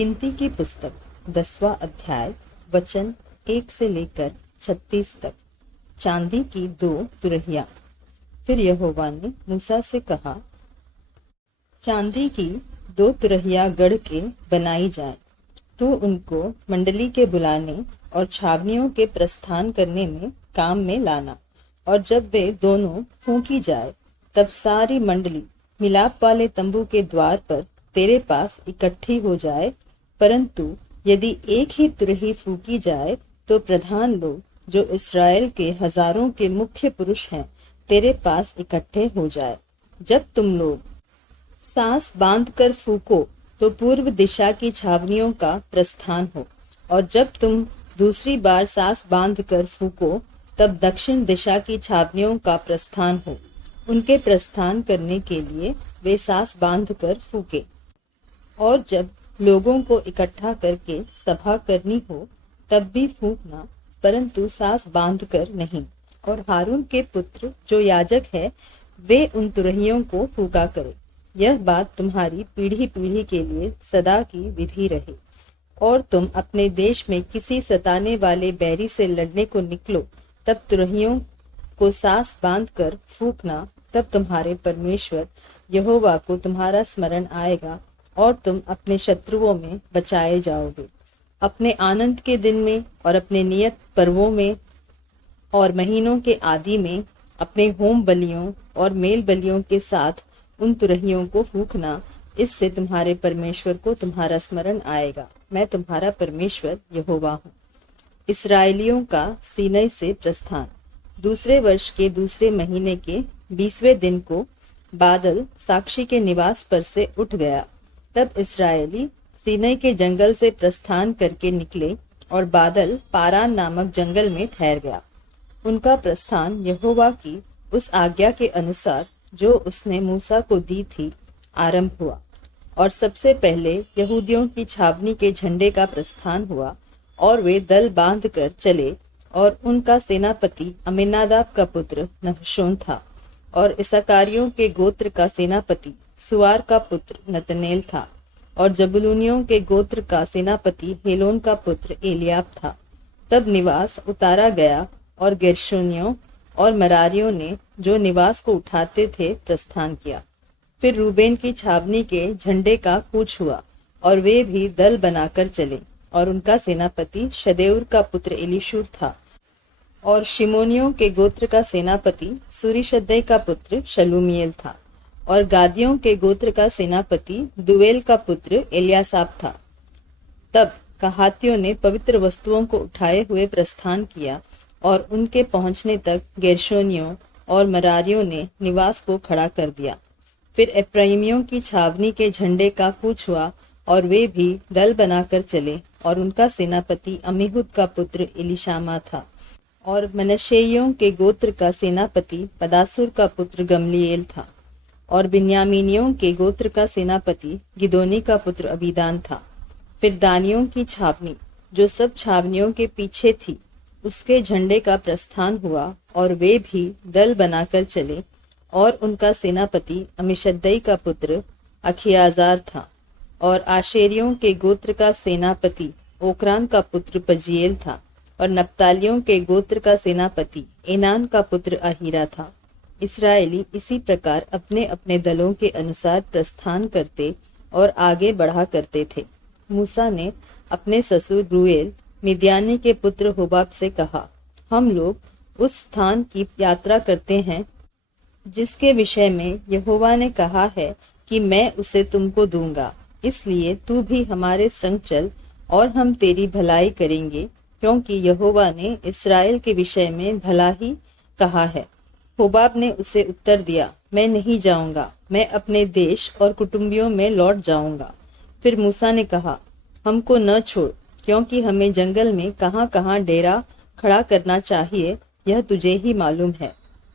गिनती की पुस्तक 10वां अध्याय वचन 1 से लेकर 36 तक। चांदी की 2 तुरहियां। फिर यहोवा ने मूसा से कहा, चांदी की 2 तुरहियां गढ़ के बनाई जाए, तो उनको मंडली के बुलाने और छावनियों के प्रस्थान करने में काम में लाना। और जब वे दोनों फूंकी जाए, तब सारी मंडली मिलाप वाले तंबू के द्वार पर तेरे पास इकट्ठी हो जाए। परंतु यदि एक ही तुरही फूंकी जाए, तो प्रधान लोग जो इस्राएल के हजारों के मुख्य पुरुष हैं तेरे पास इकट्ठे हो जाए। जब तुम लोग सांस बांध कर फूको, तो पूर्व दिशा की छावनियों का प्रस्थान हो, और जब तुम दूसरी बार सांस बांध कर फूको, तब दक्षिण दिशा की छावनियों का प्रस्थान हो। उनके प्रस्थान करने के लिए वे सांस बांध कर फूके। और जब लोगों को इकट्ठा करके सभा करनी हो, तब भी फूकना, परंतु सांस बांध कर नहीं। और हारून के पुत्र जो याजक है, वे उन तुरहियों को फूका करे। यह बात तुम्हारी पीढ़ी पीढ़ी के लिए सदा की विधि रहे। और तुम अपने देश में किसी सताने वाले बैरी से लड़ने को निकलो, तब तुरहियों को सांस बांध कर फूकना। तब तुम्हारे परमेश्वर यहोवा को तुम्हारा स्मरण आएगा, और तुम अपने शत्रुओं में बचाए जाओगे। अपने आनंद के दिन में और अपने नियत पर्वों में और महीनों के आदि में अपने होम बलियों और मेल बलियों के साथ उन तुरहियों को फूकना। इससे तुम्हारे परमेश्वर को तुम्हारा स्मरण आएगा। मैं तुम्हारा परमेश्वर यहोवा हूँ। इस्राएलियों का सीनै से प्रस्थान। दूसरे वर्ष के दूसरे महीने के 20वें दिन को बादल साक्षी के निवास पर से उठ गया। तब इस्राएली सीनै के जंगल से प्रस्थान करके निकले, और बादल पारान नामक जंगल में ठहर गया। उनका प्रस्थान यहोवा की उस आज्ञा के अनुसार जो उसने मूसा को दी थी आरंभ हुआ। और सबसे पहले यहूदियों की छावनी के झंडे का प्रस्थान हुआ, और वे दल बांध कर चले। और उनका सेनापति अमीनादाब का पुत्र नहशोन था, और इस्साकारियों के गोत्र का सेनापति सुआर का पुत्र नतनेल था, और जबूलूनियों के गोत्र का सेनापति हेलोन का पुत्र एलियाब था। तब निवास उतारा गया, और गेर्शोनियों और मरारियों ने जो निवास को उठाते थे प्रस्थान किया। फिर रूबेन की छावनी के झंडे का कूच हुआ, और वे भी दल बनाकर चले। और उनका सेनापति शदेऊर का पुत्र एलीशूर था, और शिमोनियों के गोत्र का सेनापति सूरीशद्दै का पुत्र शलूमिएल था, और गादियों के गोत्र का सेनापति दुवेल का पुत्र एलियासाब था। तब कहातियों ने पवित्र वस्तुओं को उठाए हुए प्रस्थान किया, और उनके पहुंचने तक गेर्शोनियों और मरारियों ने निवास को खड़ा कर दिया। फिर एप्रैमियों की छावनी के झंडे का कूच हुआ, और वे भी दल बनाकर चले। और उनका सेनापति अमीहुद का पुत्र एलीशामा था, और मनश्शेइयों के गोत्र का सेनापति पदासूर का पुत्र गमलीएल था, और बिन्यामीनियों के गोत्र का सेनापति गिदोनी का पुत्र अबीदान था। फिर दानियों की छावनी जो सब छावनियों के पीछे थी, उसके झंडे का प्रस्थान हुआ, और वे भी दल बनाकर चले। और उनका सेनापति अमीशद्दै का पुत्र अखियाजार था, और आशेरियों के गोत्र का सेनापति ओकरान का पुत्र पजीएल था, और नप्तालियों के गोत्र का सेनापति एनान का पुत्र अहीरा था। इस्राएली इसी प्रकार अपने अपने दलों के अनुसार प्रस्थान करते और आगे बढ़ा करते थे। मूसा ने अपने ससुर रूएल मिद्यानी के पुत्र होबाब से कहा, हम लोग उस स्थान की यात्रा करते हैं जिसके विषय में यहोवा ने कहा है कि मैं उसे तुमको दूंगा। इसलिए तू भी हमारे संग चल, और हम तेरी भलाई करेंगे, क्योंकि यहोवा ने इस्राएल के विषय में भला ही कहा है। होबाब ने उसे उत्तर दिया, मैं नहीं जाऊंगा, मैं अपने देश और कुटुंबियों में लौट जाऊंगा। फिर मूसा ने कहा, हमको न छोड़, क्योंकि हमें जंगल में कहाँ कहाँ डेरा खड़ा करना चाहिए यह तुझे ही मालूम है।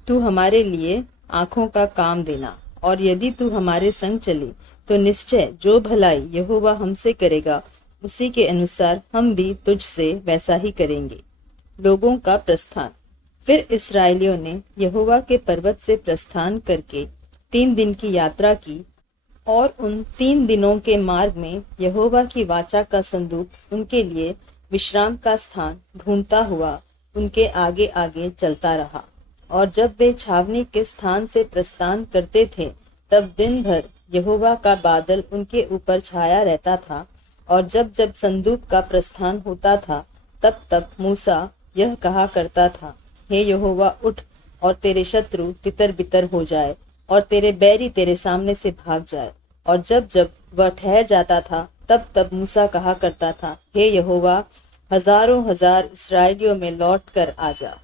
तू हमारे लिए आंखों का काम देना, और यदि तू हमारे संग चले, तो निश्चय जो भलाई यहोवा हमसे करेगा, उसी के अनुसार हम भी तुझसे वैसा ही करेंगे। लोगों का प्रस्थान। फिर इस्राएलियों ने यहोवा के पर्वत से प्रस्थान करके 3 दिन की यात्रा की, और उन 3 दिनों के मार्ग में यहोवा की वाचा का संदूक उनके लिए विश्राम का स्थान ढूंढता हुआ उनके आगे आगे चलता रहा। और जब वे छावनी के स्थान से प्रस्थान करते थे तब दिन भर यहोवा का बादल उनके ऊपर छाया रहता था। और जब जब संदूक का प्रस्थान होता था तब तब मूसा यह कहा करता था, हे यहोवा उठ और तेरे शत्रु तितर बितर हो जाए और तेरे बैरी तेरे सामने से भाग जाए। और जब जब वह ठहर जाता था तब तब मूसा कहा करता था, हे यहोवा हजारों हजार इस्राएलियों में लौट कर आ जा।